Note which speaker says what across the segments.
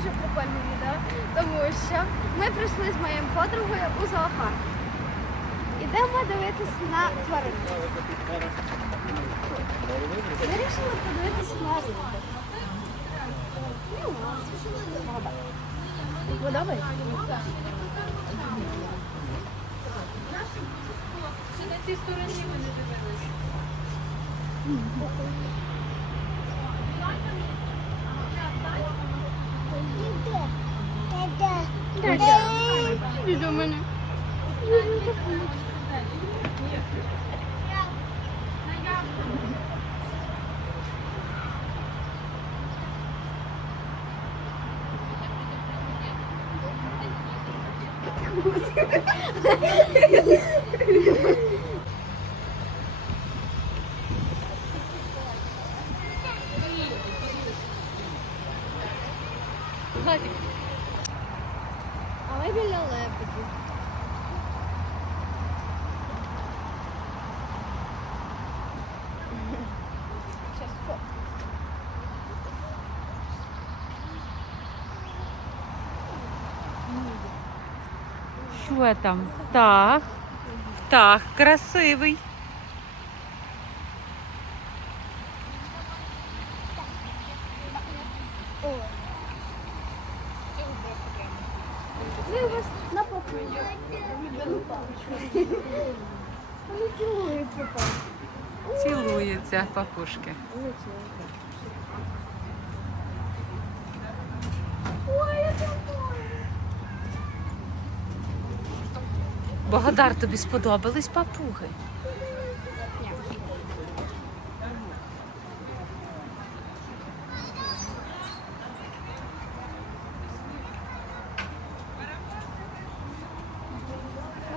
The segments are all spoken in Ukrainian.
Speaker 1: дуже прикольне відео, тому що ми прийшли з моєю подругою у зоопарк. Ідемо дивитись на тварин. Вирішили подивитися на рибу. Подобається?
Speaker 2: Чи на цій стороні ми не дивилися?
Speaker 1: Іди до мене. А ми біля лебедів. Щас фото.
Speaker 2: Що там? Так. Так, красивий.
Speaker 1: О. Ми у вас на покружі. Вони цілуються там.
Speaker 2: Цілуються папушки.
Speaker 1: Ой, я думаю.
Speaker 2: Богодар, тобі сподобались папуги?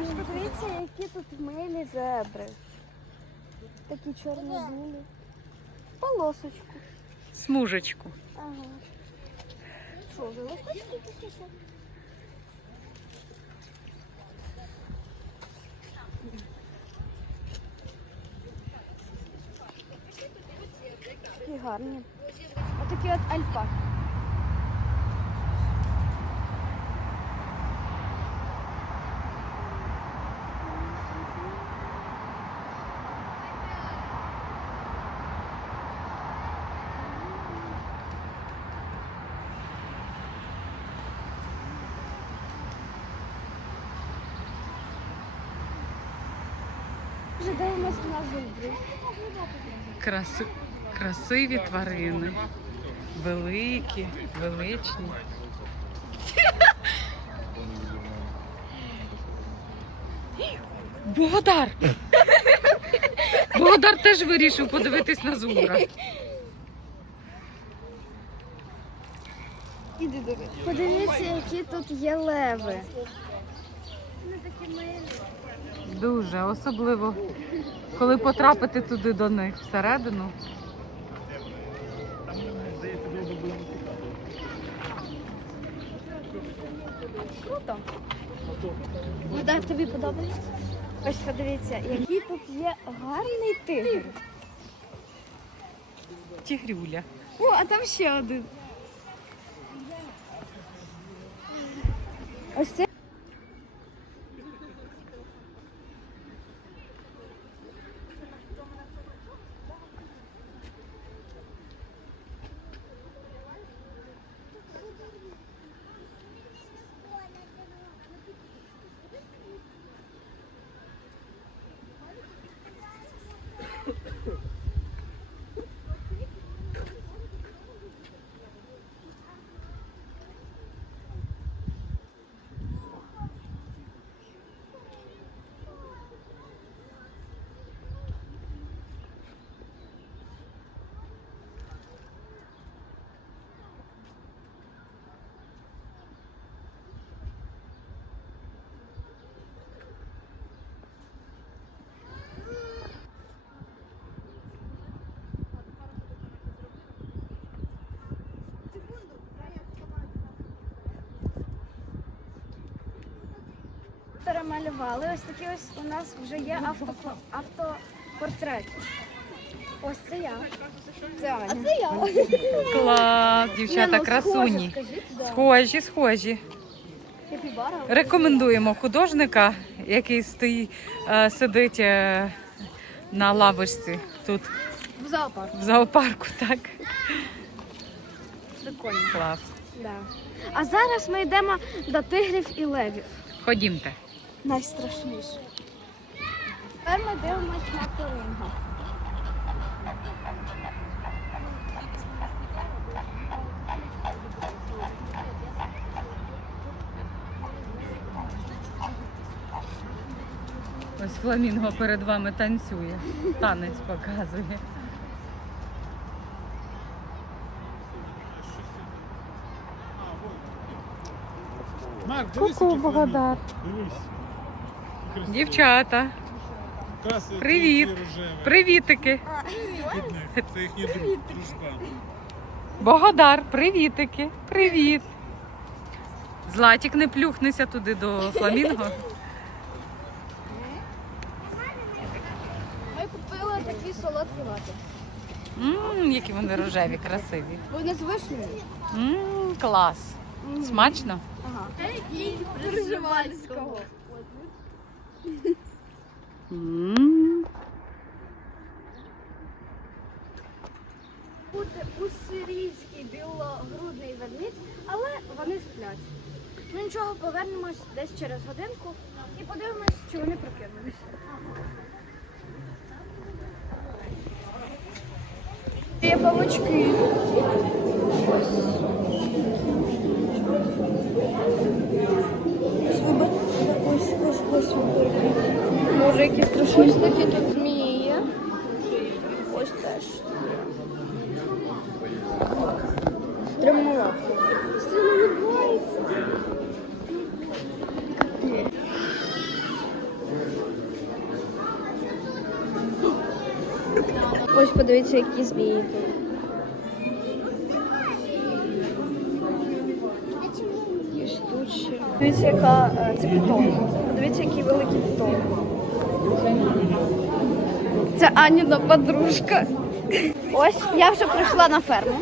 Speaker 1: Ось подивіться, які тут милі зебри. Такі чорно-білі. Полосочку.
Speaker 2: Смужечку.
Speaker 1: Ага. Що, вже листочки гарні. Отакі от альпаки. Вже.
Speaker 2: Красиві тварини. Великі, величні. Богодар! Богодар теж вирішив подивитись на зубра.
Speaker 1: Подивіться, які тут є леви.
Speaker 2: Дуже, особливо, коли потрапити туди до них всередину.
Speaker 1: Круто. Вода тобі подобається? Ось подивіться, який тут є гарний тигр.
Speaker 2: Тігрюля.
Speaker 1: О, а там ще один. Ось це. Thank you. Перемалювали. Ось такі ось у нас вже є авто, автопортрети. Ось це я. Це Аня. А це я.
Speaker 2: Клас, дівчата,
Speaker 1: ну,
Speaker 2: красуні. Схожі, схожі. Рекомендуємо художника, який стоїть, е, сидить е, на лавочці тут
Speaker 1: В зоопарк.
Speaker 2: в зоопарку. Так,
Speaker 1: Прикольно.
Speaker 2: клас.
Speaker 1: Да. А зараз ми йдемо до тигрів і левів.
Speaker 2: Ходімте.
Speaker 1: Найстрашніше. Тепер ми дивимось на фламінго.
Speaker 2: Ось фламінго перед вами танцює. Танець показує.
Speaker 3: Марк,
Speaker 2: Ку-ку, Богодар.
Speaker 3: Дивись.
Speaker 2: Дівчата,
Speaker 3: Якраз
Speaker 2: Привіт.
Speaker 3: ці рожеві.
Speaker 2: привітики.
Speaker 3: Від них. Це їхній друг, дружба.
Speaker 2: Богодар, привітики. Привіт. Златік не плюхнеся туди до фламінго.
Speaker 1: Ми купили такі солодкі лати.
Speaker 2: Ммм, які вони рожеві, красиві.
Speaker 1: Вони з вишнею.
Speaker 2: Ммм, клас. Смачно?
Speaker 1: Ага. Пржевальського.
Speaker 2: Ммм.
Speaker 1: Бути уссирійський білогрудний ведмідь, але вони сплять. Ну нічого, повернемось десь через годинку і подивимось, чи вони прокинулись. Є павучки. Ось. Може, якісь страшні. Ось такі тут змії. Ось теж. Не? Ось подивіться, які змії тут. Дивіться, яка е, це питон. Подивіться, який великий питон. Це Аніна подружка. Ось я вже прийшла на ферму.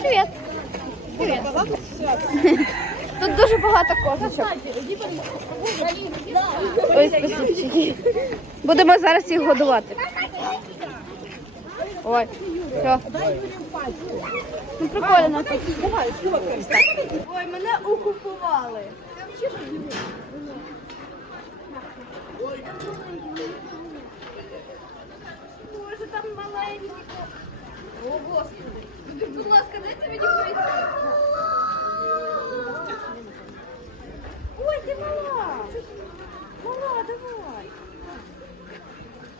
Speaker 1: Привіт. Привіт. Тут дуже багато козочок. Ось посвідчені. Будемо зараз їх годувати. Ой, що? Ну прикольно тут. Ой, мене окупували. Боже, там маленько. О, Господи. Будь ласка, дайте мені пройти. Ой, ти мала. Мала, давай.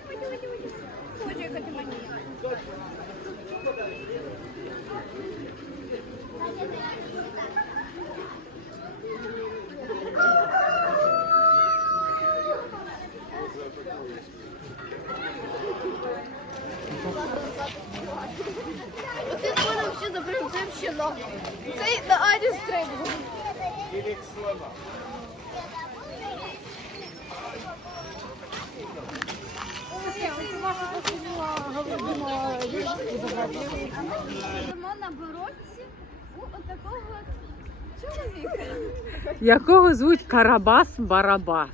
Speaker 1: Давай, давай, давай. Боже, яка ти мені. Оце мене ще щенок. Це Ані стрибнув. Йдемо на боротці у отакого от чоловіка.
Speaker 2: Якого звуть Карабас Барабас?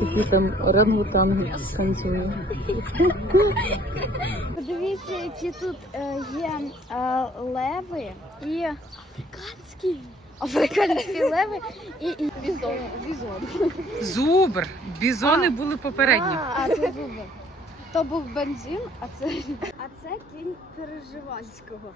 Speaker 2: Такі там орангутанги.
Speaker 1: Подивіться, які тут е, є е, леви і африканські. Африканські леви і, і бізон. бізон.
Speaker 2: Зубр. Бізони були попередні.
Speaker 1: А, це зуби. То був бензин, а це, а це кінь Переживальського.